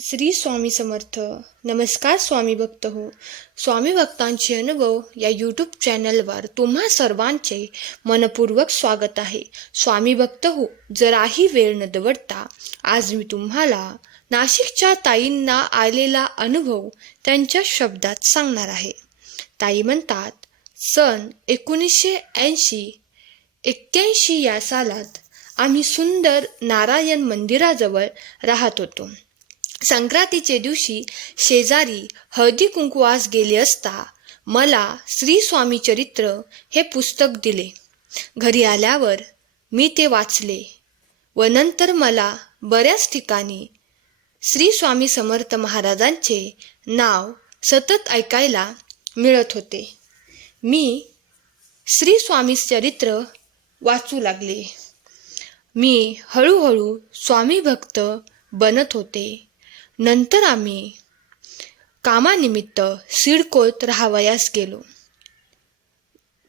श्री स्वामी समर्थ. नमस्कार स्वामी भक्त हो. स्वामी भक्तांचे अनुभव या यूट्यूब चॅनलवर तुम्हा सर्वांचे मनपूर्वक स्वागत आहे. स्वामी भक्त हो, जराही वेळ न दवडता आज मी तुम्हाला नाशिकच्या ताईंना आलेला अनुभव त्यांच्या शब्दात सांगणार आहे. ताई म्हणतात, सन 1980-81 या सालात आम्ही सुंदर नारायण मंदिराजवळ राहत होतो. संक्रांतीचे दिवशी शेजारी हळदी कुंकवास गेले असता मला श्री स्वामी चरित्र हे पुस्तक दिले. घरी आल्यावर मी ते वाचले व नंतर मला बऱ्याच ठिकाणी श्री स्वामी समर्थ महाराजांचे नाव सतत ऐकायला मिळत होते. मी श्री स्वामी चरित्र वाचू लागले. मी हळूहळू स्वामी भक्त बनत होते. नंतर आम्ही कामानिमित्त सिडकोत राहावयास गेलो.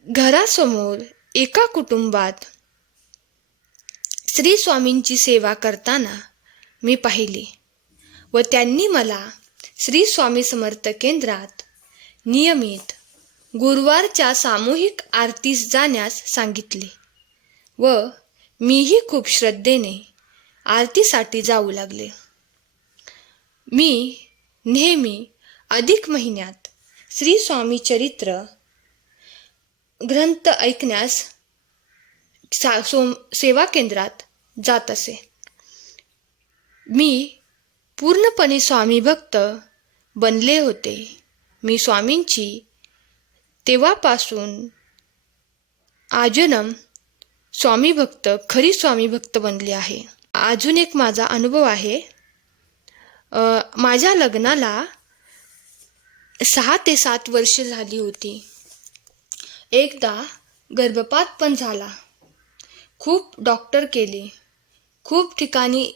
घरासमोर एका कुटुंबात श्री स्वामींची सेवा करताना मी पाहिले व त्यांनी मला श्री स्वामी समर्थ केंद्रात नियमित गुरुवारच्या सामूहिक आरतीस जाण्यास सांगितले व मीही खूप श्रद्धेने आरतीसाठी जाऊ लागले. मी नेहमी अधिक महिन्यात श्री स्वामी चरित्र ग्रंथ ऐकण्यास सेवा केंद्रात जात असे. मी पूर्णपणे स्वामी भक्त बनले होते. मी स्वामींची तेव्हापासून आजन्म स्वामी भक्त, खरी स्वामी भक्त बनले आहे. अजून एक माझा अनुभव आहे. माझ्या लग्नाला 6 ते 7 वर्ष झाली होती. एकदा गर्भपात पण झाला. खूप डॉक्टर केले, खूप ठिकाणी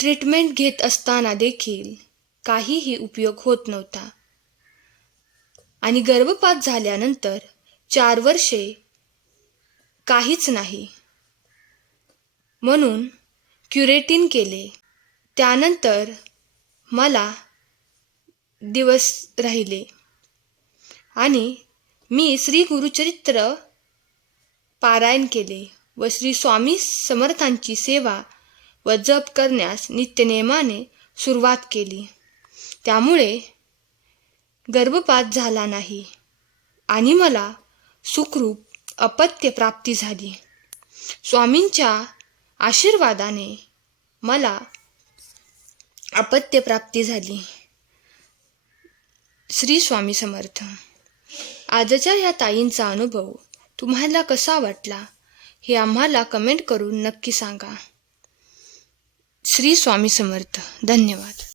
ट्रीटमेंट घेत असताना देखील काहीही उपयोग होत नव्हता. आणि गर्भपात झाल्यानंतर 4 वर्षे काहीच नाही म्हणून क्युरेटिन केले. त्यानंतर मला दिवस राहिले आणि मी श्री गुरुचरित्र पारायण केले व श्री स्वामी समर्थांची सेवा व जप करण्यास नित्यनेमाने सुरुवात केली. त्यामुळे गर्भपात झाला नाही आणि मला सुखरूप अपत्य प्राप्ती झाली. स्वामींच्या आशीर्वादाने मला अपत्य प्राप्ती झाली. श्री स्वामी समर्थ. आजच्या ह्या ताईंचा अनुभव तुम्हाला कसा वाटला हे आम्हाला कमेंट करून नक्की सांगा. श्री स्वामी समर्थ. धन्यवाद.